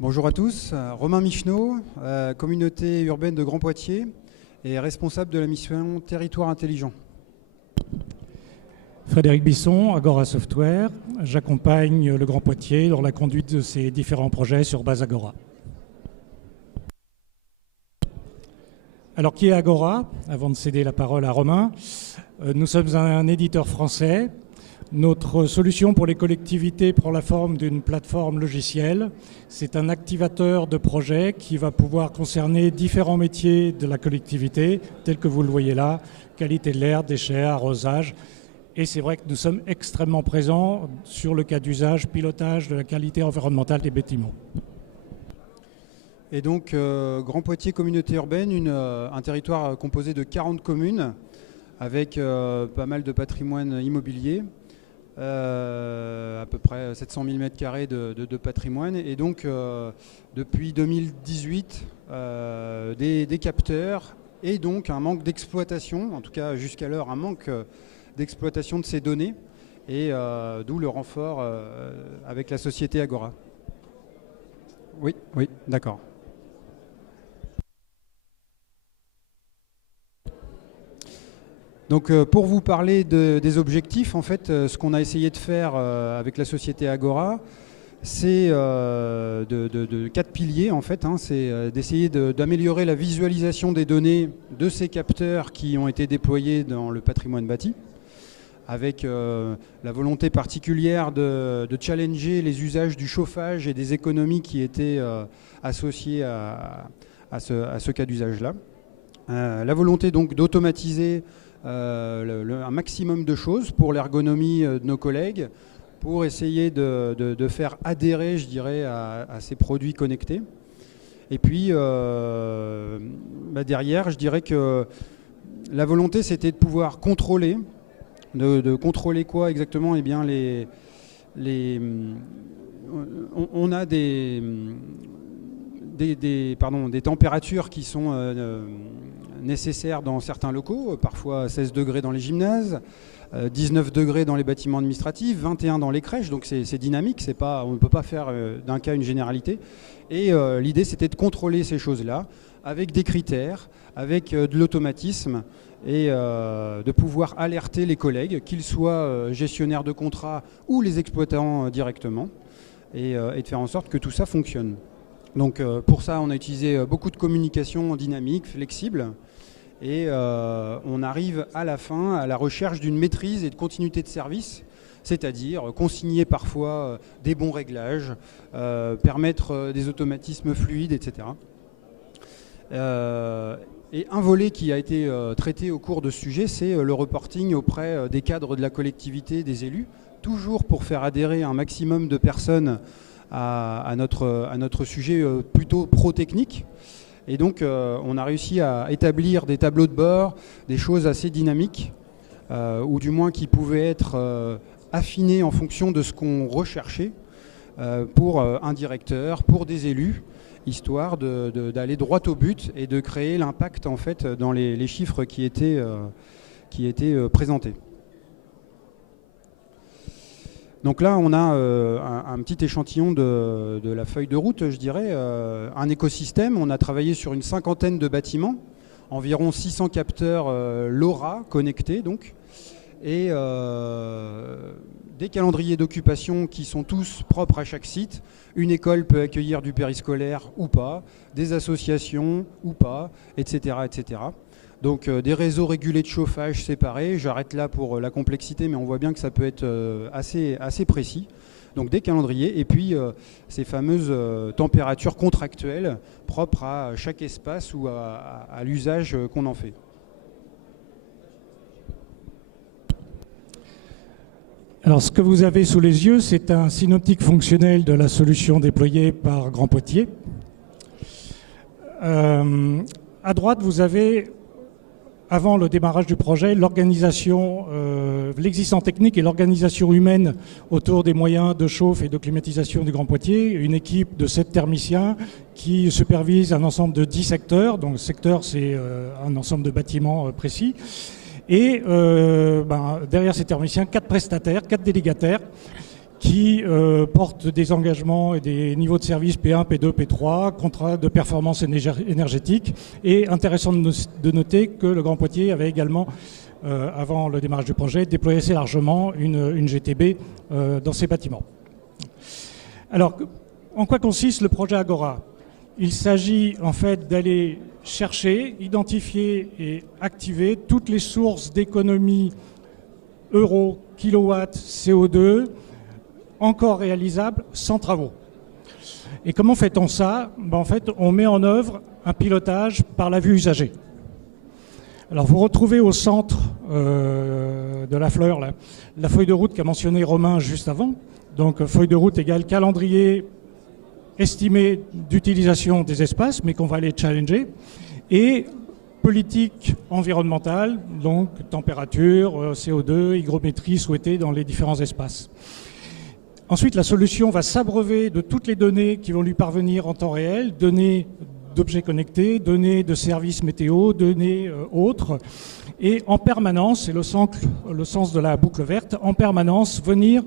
Bonjour à tous, Romain Micheneau, communauté urbaine de Grand Poitiers et responsable de la mission Territoire Intelligent. Frédéric Bisson, Agora Software. J'accompagne le Grand Poitiers dans la conduite de ses différents projets sur base Agora. Alors, qui est Agora? Avant de céder la parole à Romain, nous sommes un éditeur français. Notre solution pour les collectivités prend la forme d'une plateforme logicielle. C'est un activateur de projet qui va pouvoir concerner différents métiers de la collectivité, tels que vous le voyez là, qualité de l'air, déchets, arrosage. Et c'est vrai que nous sommes extrêmement présents sur le cas d'usage, pilotage de la qualité environnementale des bâtiments. Et donc, Grand Poitiers communauté urbaine, un territoire composé de 40 communes avec pas mal de patrimoine immobilier. À peu près 700 000 m² de patrimoine. Et donc, depuis 2018, des capteurs et donc un manque d'exploitation, en tout cas jusqu'alors un manque d'exploitation de ces données, et d'où le renfort avec la société Agora. Oui, d'accord. Donc pour vous parler des objectifs, en fait, ce qu'on a essayé de faire avec la société Agora, c'est de 4 piliers, en fait. C'est d'essayer d'améliorer la visualisation des données de ces capteurs qui ont été déployés dans le patrimoine bâti, avec la volonté particulière de challenger les usages du chauffage et des économies qui étaient associées à ce cas d'usage-là. La volonté donc d'automatiser un maximum de choses pour l'ergonomie de nos collègues, pour essayer de faire adhérer, je dirais, à ces produits connectés. Et puis, derrière, je dirais que la volonté, c'était de pouvoir contrôler. De contrôler quoi exactement? Eh bien, on a des températures qui sont nécessaires dans certains locaux, parfois 16 degrés dans les gymnases, 19 degrés dans les bâtiments administratifs, 21 dans les crèches, donc c'est dynamique, on ne peut pas faire d'un cas une généralité. Et l'idée, c'était de contrôler ces choses-là avec des critères, avec de l'automatisme, et de pouvoir alerter les collègues, qu'ils soient gestionnaires de contrats ou les exploitants directement, et de faire en sorte que tout ça fonctionne. Donc pour ça, on a utilisé beaucoup de communication dynamique, flexible, et on arrive à la fin à la recherche d'une maîtrise et de continuité de service, c'est-à-dire consigner parfois des bons réglages, permettre des automatismes fluides, etc. Et un volet qui a été traité au cours de ce sujet, c'est le reporting auprès des cadres de la collectivité, des élus, toujours pour faire adhérer un maximum de personnes à notre sujet plutôt pro-technique. Et donc, on a réussi à établir des tableaux de bord, des choses assez dynamiques, ou du moins qui pouvaient être affinés en fonction de ce qu'on recherchait pour un directeur, pour des élus, histoire d'aller droit au but et de créer l'impact en fait dans les chiffres qui étaient présentés. Donc là, on a un petit échantillon de la feuille de route, je dirais, un écosystème. On a travaillé sur une 50aine de bâtiments, environ 600 capteurs LoRa connectés, donc, et des calendriers d'occupation qui sont tous propres à chaque site. Une école peut accueillir du périscolaire ou pas, des associations ou pas, etc., etc. Donc des réseaux régulés de chauffage séparés. J'arrête là pour la complexité, mais on voit bien que ça peut être assez précis. Donc des calendriers et puis ces fameuses températures contractuelles propres à chaque espace ou à l'usage qu'on en fait. Alors ce que vous avez sous les yeux, c'est un synoptique fonctionnel de la solution déployée par Grand Poitiers. À droite, vous avez, avant le démarrage du projet, l'organisation, l'existant technique et l'organisation humaine autour des moyens de chauffe et de climatisation du Grand Poitiers. Une équipe de 7 thermiciens qui supervise un ensemble de 10 secteurs. Donc le secteur, c'est un ensemble de bâtiments précis. Et derrière ces thermiciens, 4 prestataires, 4 délégataires qui porte des engagements et des niveaux de service P1, P2, P3, contrat de performance énergétique. Et intéressant de noter que le Grand Poitiers avait également, avant le démarrage du projet, déployé assez largement une GTB dans ses bâtiments. Alors, en quoi consiste le projet Agora? Il s'agit en fait d'aller chercher, identifier et activer toutes les sources d'économie euros, kilowatts, CO2, encore réalisables sans travaux. Et comment fait-on ça? En fait, on met en œuvre un pilotage par la vue usagée. Alors vous retrouvez au centre de la fleur la feuille de route qu'a mentionné Romain juste avant. Donc feuille de route égale calendrier estimé d'utilisation des espaces, mais qu'on va aller challenger. Et politique environnementale, donc température, CO2, hygrométrie souhaitée dans les différents espaces. Ensuite, la solution va s'abreuver de toutes les données qui vont lui parvenir en temps réel, données d'objets connectés, données de services météo, données autres, et en permanence, c'est le sens de la boucle verte, en permanence venir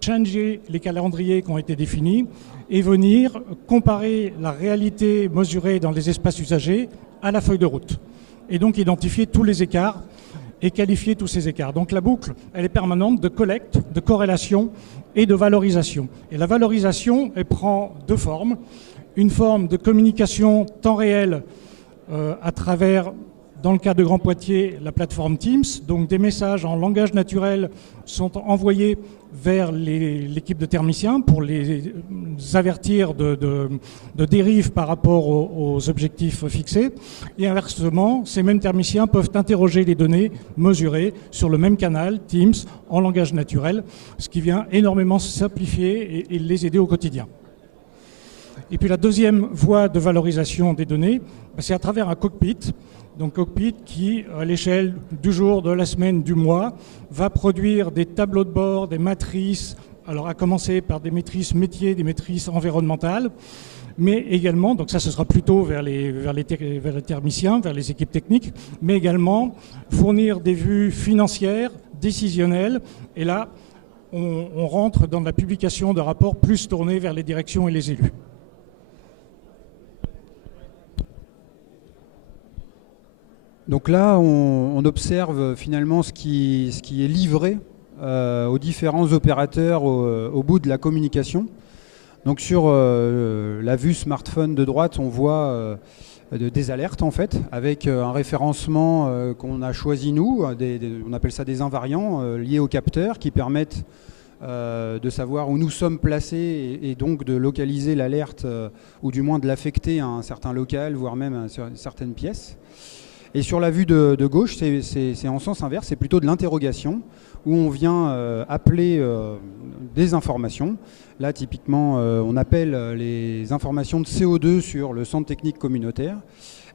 changer les calendriers qui ont été définis et venir comparer la réalité mesurée dans les espaces usagés à la feuille de route. Et donc identifier tous les écarts et qualifier tous ces écarts. Donc la boucle, elle est permanente de collecte, de corrélation et de valorisation. Et la valorisation, elle prend deux formes. Une forme de communication temps réel à travers, dans le cas de Grand Poitiers, la plateforme Teams. Donc des messages en langage naturel sont envoyés vers l'équipe de thermiciens pour les avertir de dérives par rapport aux objectifs fixés. Et inversement, ces mêmes thermiciens peuvent interroger les données mesurées sur le même canal, Teams, en langage naturel, ce qui vient énormément simplifier et les aider au quotidien. Et puis la deuxième voie de valorisation des données, c'est à travers un cockpit. Donc cockpit qui, à l'échelle du jour, de la semaine, du mois, va produire des tableaux de bord, des matrices, alors à commencer par des matrices métiers, des matrices environnementales, mais également, donc ça ce sera plutôt vers les thermiciens, vers les équipes techniques, mais également fournir des vues financières, décisionnelles, et là on rentre dans la publication de rapports plus tournés vers les directions et les élus. Donc là, on observe finalement ce qui est livré aux différents opérateurs au bout de la communication. Donc sur la vue smartphone de droite, on voit des alertes en fait, avec un référencement qu'on a choisi nous, on appelle ça des invariants liés au capteur qui permettent de savoir où nous sommes placés et donc de localiser l'alerte ou du moins de l'affecter à un certain local, voire même à certaines pièces. Et sur la vue de gauche, c'est en sens inverse, c'est plutôt de l'interrogation, où on vient appeler des informations. Là, typiquement, on appelle les informations de CO2 sur le centre technique communautaire,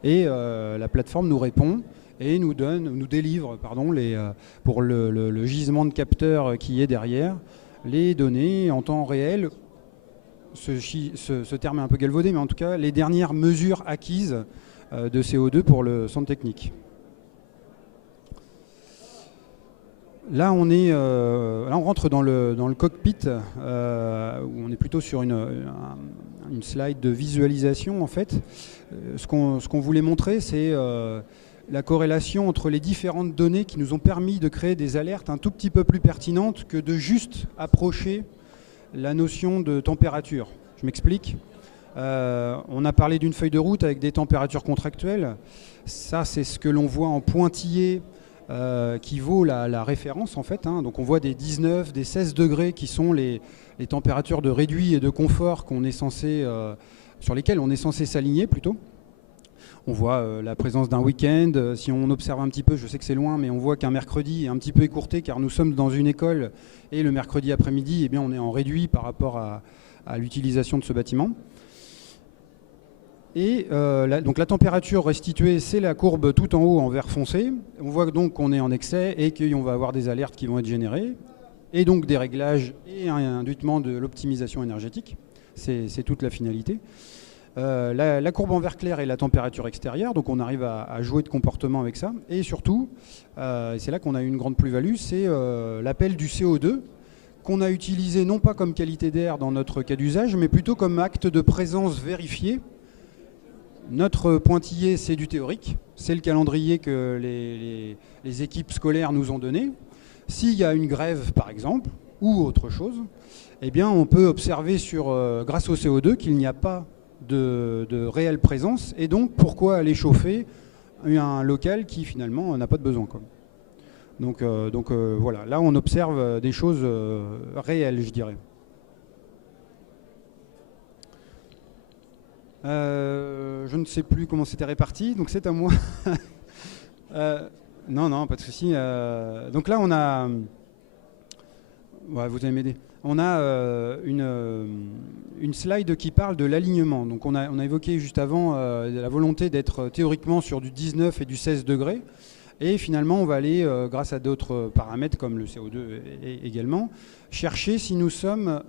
et la plateforme nous répond et nous délivre pour le gisement de capteurs qui est derrière, les données en temps réel. Ce terme est un peu galvaudé, mais en tout cas, les dernières mesures acquises de CO2 pour le centre technique. Là, on rentre dans le cockpit, où on est plutôt sur une slide de visualisation en fait. Ce qu'on voulait montrer, c'est la corrélation entre les différentes données qui nous ont permis de créer des alertes un tout petit peu plus pertinentes que de juste approcher la notion de température. Je m'explique. On a parlé d'une feuille de route avec des températures contractuelles. Ça, c'est ce que l'on voit en pointillé qui vaut la référence en fait. Donc on voit des 19, des 16 degrés qui sont les températures de réduit et de confort sur lesquelles on est censé s'aligner plutôt. On voit la présence d'un week-end. Si on observe un petit peu, je sais que c'est loin, mais on voit qu'un mercredi est un petit peu écourté car nous sommes dans une école et le mercredi après-midi, on est en réduit par rapport à l'utilisation de ce bâtiment. Et donc la température restituée, c'est la courbe tout en haut en vert foncé. On voit donc qu'on est en excès et qu'on va avoir des alertes qui vont être générées, et donc des réglages et un induitement de l'optimisation énergétique. C'est toute la finalité. La courbe en vert clair est la température extérieure, donc on arrive à jouer de comportement avec ça. Et surtout, c'est là qu'on a une grande plus-value, c'est l'appel du CO2 qu'on a utilisé non pas comme qualité d'air dans notre cas d'usage, mais plutôt comme acte de présence vérifié. Notre pointillé, c'est du théorique, c'est le calendrier que les équipes scolaires nous ont donné. S'il y a une grève, par exemple, ou autre chose, eh bien, on peut observer grâce au CO2 qu'il n'y a pas de réelle présence, et donc pourquoi aller chauffer un local qui finalement n'a pas de besoin, quoi. Donc voilà, là on observe des choses réelles, je dirais. Je ne sais plus comment c'était réparti, donc c'est à moi. Non, pas de souci. Donc là on a... Ouais, vous allez m'aider. On a une slide qui parle de l'alignement. Donc on a évoqué juste avant la volonté d'être théoriquement sur du 19 et du 16 degrés. Et finalement, on va aller, grâce à d'autres paramètres comme le CO2 également, chercher si nous sommes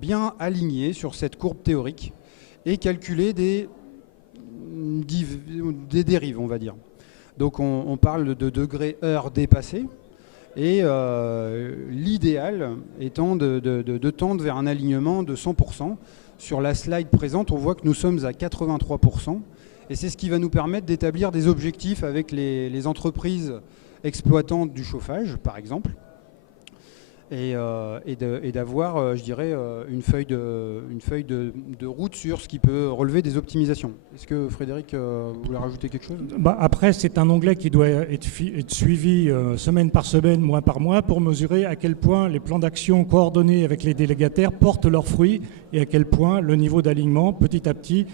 bien alignés sur cette courbe théorique et calculer des dérives, on va dire. Donc on parle de degrés heure dépassés. Et l'idéal étant de tendre vers un alignement de 100%. Sur la slide présente, on voit que nous sommes à 83%. Et c'est ce qui va nous permettre d'établir des objectifs avec les entreprises exploitantes du chauffage, par exemple, et d'avoir, je dirais, une feuille de route sur ce qui peut relever des optimisations. Est-ce que Frédéric, vous voulez rajouter quelque chose ? Après, c'est un onglet qui doit être suivi semaine par semaine, mois par mois, pour mesurer à quel point les plans d'action coordonnés avec les délégataires portent leurs fruits et à quel point le niveau d'alignement, petit à petit,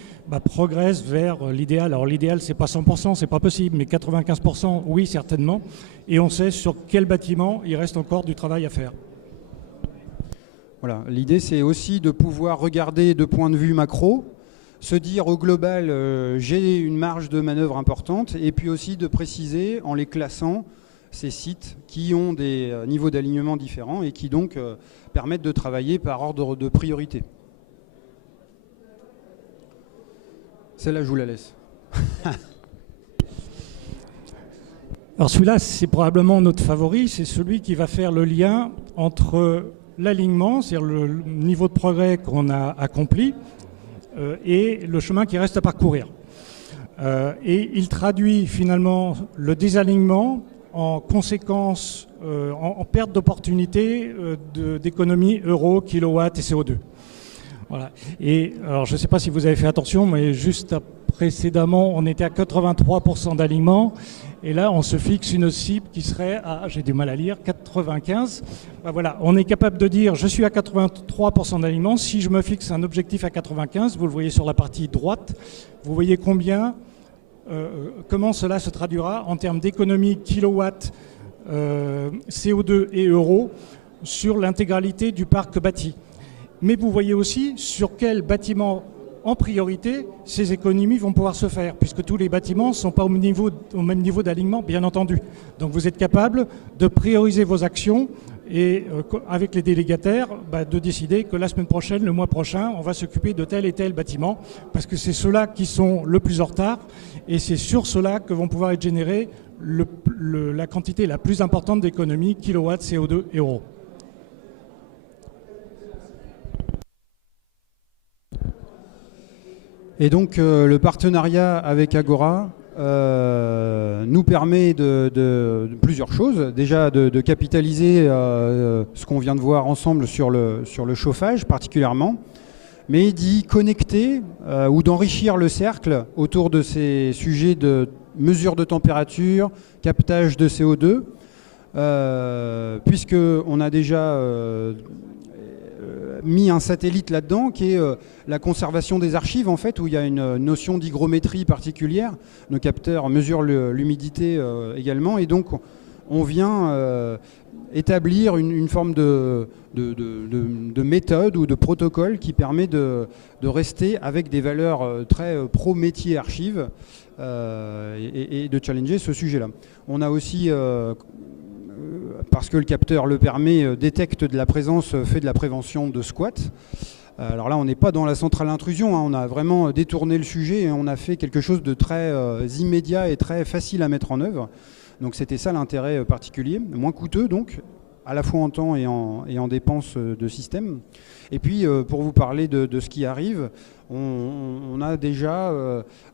progresse vers l'idéal. Alors l'idéal, c'est pas 100%, c'est pas possible, mais 95%, oui, certainement. Et on sait sur quel bâtiment il reste encore du travail à faire. Voilà. L'idée, c'est aussi de pouvoir regarder de point de vue macro, se dire au global, j'ai une marge de manœuvre importante, et puis aussi de préciser en les classant ces sites qui ont des niveaux d'alignement différents et qui donc permettent de travailler par ordre de priorité. Celle-là, je vous la laisse. Alors celui-là, c'est probablement notre favori, c'est celui qui va faire le lien entre l'alignement, c'est-à-dire le niveau de progrès qu'on a accompli, et le chemin qui reste à parcourir. Et il traduit finalement le désalignement en conséquence, en perte d'opportunité d'économie euro, kilowatt et CO2. Voilà. Et alors je ne sais pas si vous avez fait attention, mais juste précédemment, on était à 83% d'alignement. Et là, on se fixe une cible qui serait à, j'ai du mal à lire, 95. Voilà, on est capable de dire, je suis à 83% d'alignement. Si je me fixe un objectif à 95, vous le voyez sur la partie droite, vous voyez comment cela se traduira en termes d'économie kilowatt, CO2 et euros sur l'intégralité du parc bâti. Mais vous voyez aussi sur quel bâtiment en priorité ces économies vont pouvoir se faire, puisque tous les bâtiments ne sont pas au même niveau d'alignement, bien entendu. Donc vous êtes capable de prioriser vos actions et avec les délégataires, de décider que la semaine prochaine, le mois prochain, on va s'occuper de tel et tel bâtiment, parce que c'est ceux-là qui sont le plus en retard, et c'est sur ceux-là que vont pouvoir être générés la quantité la plus importante d'économies, kilowatts, CO2 et euros. Et donc le partenariat avec Agora nous permet de plusieurs choses. Déjà de capitaliser ce qu'on vient de voir ensemble sur le chauffage particulièrement, mais d'y connecter ou d'enrichir le cercle autour de ces sujets de mesure de température, captage de CO2, puisqu'on a déjà mis un satellite là-dedans qui est la conservation des archives, en fait, où il y a une notion d'hygrométrie particulière. Nos capteurs mesurent l'humidité également, et donc on vient établir une forme de méthode ou de protocole qui permet de rester avec des valeurs très pro-métier archives et de challenger ce sujet-là. On a aussi parce que le capteur le permet, détecte de la présence, fait de la prévention de squat. Alors là, on n'est pas dans la centrale intrusion, hein, on a vraiment détourné le sujet et on a fait quelque chose de très immédiat et très facile à mettre en œuvre. Donc c'était ça l'intérêt particulier, moins coûteux donc, à la fois en temps et en dépenses de système. Et puis, pour vous parler de ce qui arrive, on a déjà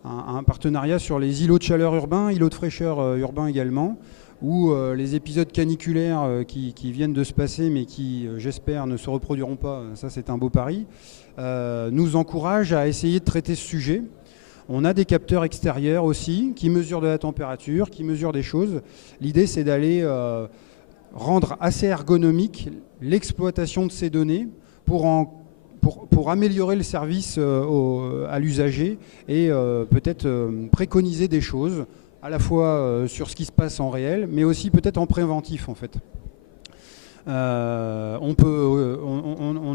un partenariat sur les îlots de chaleur urbains, îlots de fraîcheur urbains également, où les épisodes caniculaires qui viennent de se passer, mais qui, j'espère, ne se reproduiront pas, ça c'est un beau pari, nous encouragent à essayer de traiter ce sujet. On a des capteurs extérieurs aussi, qui mesurent de la température, qui mesurent des choses. L'idée, c'est d'aller rendre assez ergonomique l'exploitation de ces données pour améliorer le service à l'usager et peut-être préconiser des choses à la fois sur ce qui se passe en réel, mais aussi peut-être en préventif en fait. On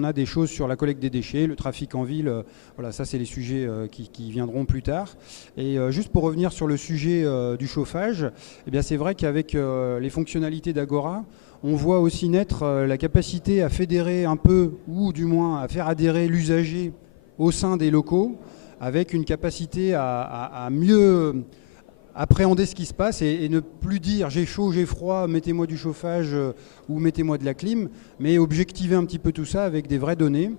a des choses sur la collecte des déchets, le trafic en ville, voilà, ça c'est les sujets qui viendront plus tard. Et juste pour revenir sur le sujet du chauffage, eh bien c'est vrai qu'avec les fonctionnalités d'Agora, on voit aussi naître la capacité à fédérer un peu, ou du moins à faire adhérer l'usager au sein des locaux, avec une capacité à mieux appréhender ce qui se passe et ne plus dire j'ai chaud, j'ai froid, mettez-moi du chauffage ou mettez-moi de la clim, mais objectiver un petit peu tout ça avec des vraies données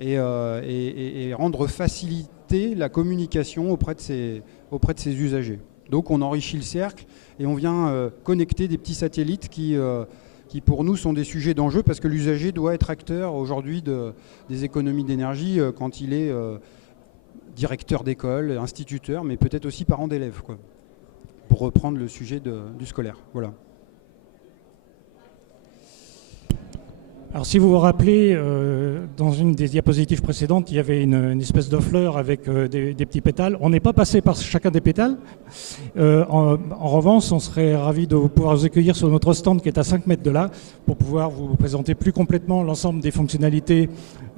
et rendre faciliter la communication auprès de ces usagers. Donc on enrichit le cercle et on vient connecter des petits satellites qui pour nous sont des sujets d'enjeu parce que l'usager doit être acteur aujourd'hui des économies d'énergie quand il est directeur d'école, instituteur, mais peut-être aussi parent d'élèves, quoi, pour reprendre le sujet du scolaire. Voilà. Alors si vous vous rappelez, dans une des diapositives précédentes, il y avait une espèce de fleur avec des petits pétales. On n'est pas passé par chacun des pétales. En revanche, on serait ravis de pouvoir vous accueillir sur notre stand qui est à 5 mètres de là pour pouvoir vous présenter plus complètement l'ensemble des fonctionnalités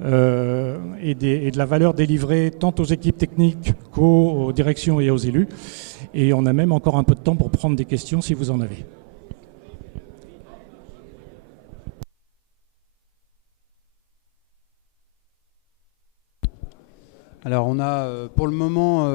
et de la valeur délivrée tant aux équipes techniques qu'aux directions et aux élus. Et on a même encore un peu de temps pour prendre des questions si vous en avez. Alors on a pour le moment